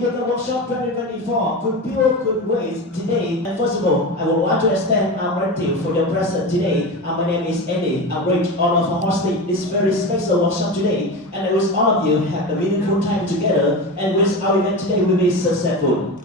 DEKA WORKSHOP 2024 could build good ways today. And first of all, I would like to extend our gratitude for your presence today. My name is Eddie. I'm great honor for hosting this very special workshop today. And I wish all of you have a meaningful time together and wish our event today will be successful.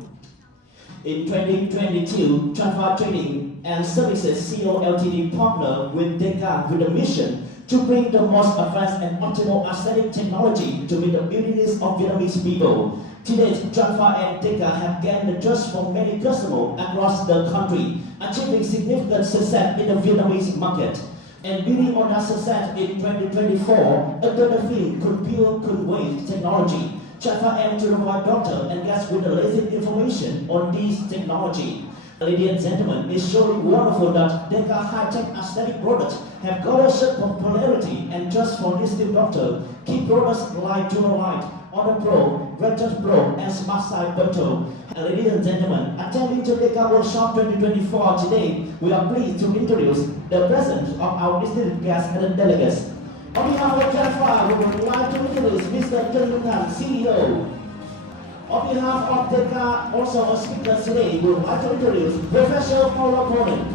In 2022, Transfer Training and Services CO Ltd partner with DEKA with a mission to bring the most advanced and optimal aesthetic technology to meet the beauty needs of Vietnamese people. To date, Transfer and DEKA have gained the trust from many customers across the country, achieving significant success in the Vietnamese market. And building on that success in 2024, under the theme Could Wave Technology, Transfer M to provide doctor and guests with the latest information on this technology. Ladies and gentlemen, it's surely wonderful that DEKA high-tech aesthetic products have garnered such popularity and trust from distinct doctors. Key products like Dual Light, Honor Pro, Red Touch Pro, and Smart Side Bottle. Ladies and gentlemen, attending to DEKA WORKSHOP 2024 today, we are pleased to introduce the presence of our distinguished guests and delegates. On behalf of Transfer, we would like to introduce Mr. Trong, CEO. On behalf of DEKA, also a speaker today, we would like to introduce Professor Paulo Ponen.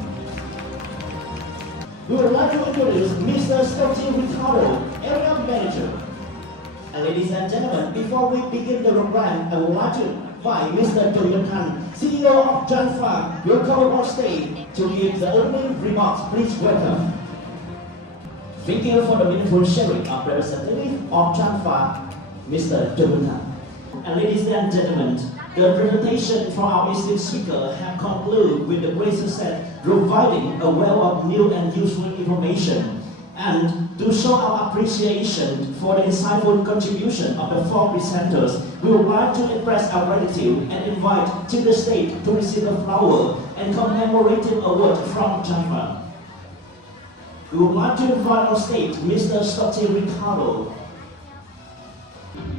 We would like to introduce Mr. Stokely Ricardo, Area Manager. And ladies and gentlemen, before we begin the program, I would like to invite Mr. Trong, CEO of Transfer, will come on stage to give the opening remarks. Please welcome. Thank you for the meaningful sharing of representative of Transfer, Mr. Trong. And ladies and gentlemen, the presentation from our esteemed speaker have concluded with the great success, providing a well of new and useful information. And to show our appreciation for the insightful contribution of the four presenters, we would like to express our gratitude and invite to the stage to receive a flower and commemorative award from Transfer. We would like to invite on stage Mr. Stokely Ricardo.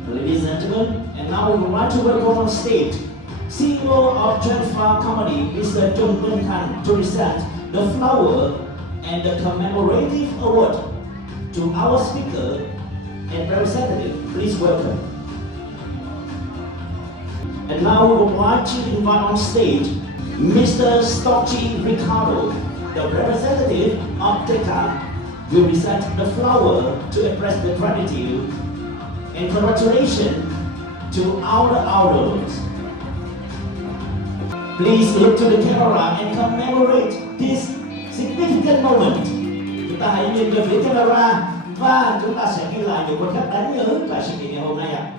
Ladies and gentlemen, and now we would like to welcome on stage CEO of Transfer Company, Mr. Trong, to present the flower and the commemorative award to our speaker and representative. Please welcome. And now we would like to invite on stage Mr. Stokely Ricardo, the representative of DEKA, will present the flower to express the gratitude and congratulations to our audience. Please look to the camera and commemorate this significant moment. Chúng ta hãy nhìn về phía camera và chúng ta sẽ ghi lại những khoảnh khắc đáng nhớ tại sự kiện ngày hôm nay ạ.